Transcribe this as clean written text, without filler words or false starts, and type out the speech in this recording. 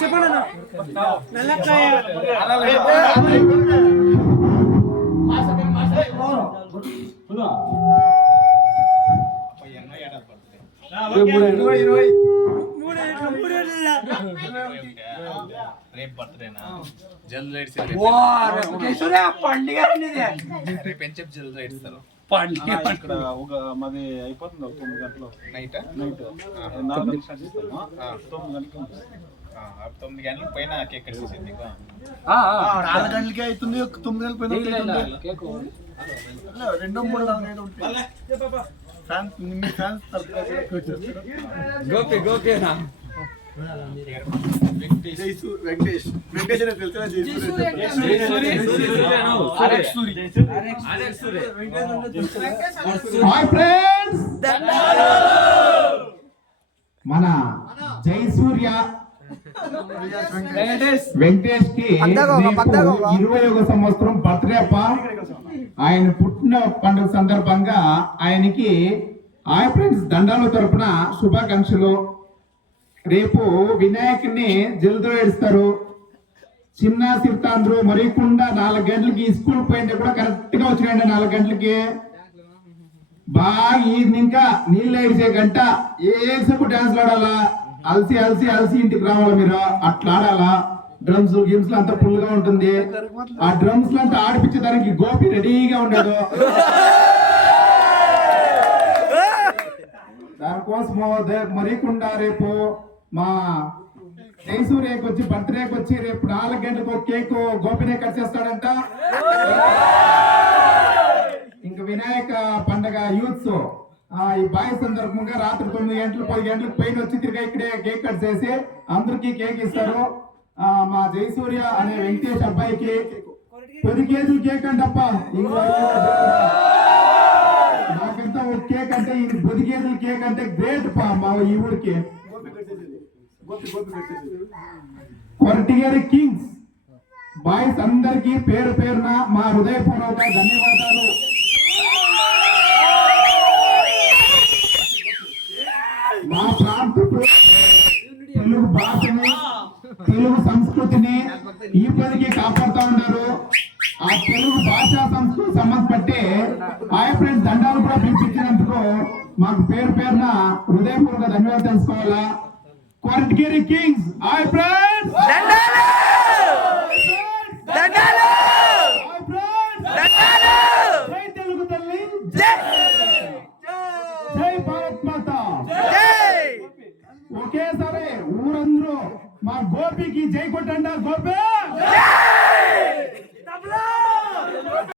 చెప్పండి నల్లకాయ రేపు బర్త్డేనా జల్ది రైడ్స్ పండుగ రేపు ఎంత చెప్పి జల్ది రైడ్స్ ఇక్కడ ఒక మాది అయిపోతుంది 9 గంటలు నైట్ 9 గంటలకు పైన కేక్ కట్ చేసేది 4 గంటలకి అవుతుంది 9 గంటల పైన 2 3 గోపి వెంకటేష్ మన జై సూర్య వెంకటేష్ కి 21వ సంవత్సరం బర్త్డే అప్ప. ఆయన పుట్టిన పండుగ సందర్భంగా ఆయనకి హాయ్ ఫ్రెండ్స్ దండాల తరపున శుభాకాంక్షలు. రేపు వినాయకుడిని జల్దో ఏడుస్తారు. చిన్న సిర్తాంధ్రు మరికుండా 4 గంటలకి స్కూల్ పోయింటే కూడా కరెక్ట్ గా వచ్చినాయండి. 4 గంటలకి బాగా ఇంకా నీళ్ళు ఏడిసే గంట ఏసేపు డాన్స్ ఆడాలా. అలసి అలసి అలసి ఇంటికి రావాలా మీరు, అట్లా ఆడాలా. డ్రమ్స్ గిమ్స్ అంతా ఫుల్ గా ఉంటుంది. ఆ డ్రమ్స్ అంతా ఆడిపించేదానికి గోపి రెడీగా ఉండదు. దానికోసం మరికుండా రేపు మా జైసూర్యకి వచ్చి బర్త్డేకి వచ్చి రేపు 4 గంటలకు కేక్ గోపినే కట్ చేస్తాడంట. ఇంకా వినాయక పండగ యూత్స్ ఈ బాయ్స్ సందర్భంగా రాత్రి 9 గంటలు 10 గంటలకు పైన వచ్చి తిరిగి ఇక్కడే కేక్ కట్ చేసి అందరికి కేక్ ఇస్తారు. మా జయసూర్య అనే వెంకటేష్ అబ్బాయికి 10 కేజీలు కేక్ అంటప్ప. నాకంతా ఒక కేక్ అంటే 10 కేజీల కేక్ అంటే గ్రేట్ పా మా ఈ ఊరికి. కొరటిగారి కింగ్స్ బాయ్స్ అందరికి పేరు పేరున మా హృదయపూర్వక ధన్యవాదాలు. మా ప్రాంతపు తెలుగు భాషని తెలుగు సంస్కృతిని ఇప్పటికీ కాపాడుతూ ఉన్నారు. ఆ తెలుగు భాషా సంస్కృతి సంబంధపట్టి హాయ్ ఫ్రెండ్స్ దండాలు కూడా పిలిపించినందుకు మాకు పేరు పేరున హృదయపూర్వక ధన్యవాదాలు తెలుసుకోవాలా. కొరటగిరి కింగ్స్ హాయ్ ఫ్రెండ్స్ జై తెలుగు తల్లి, జై భారత్ మాత. ఒకేసారి ఊరందరూ మా గోపికి జై కొట్టండి. గోపి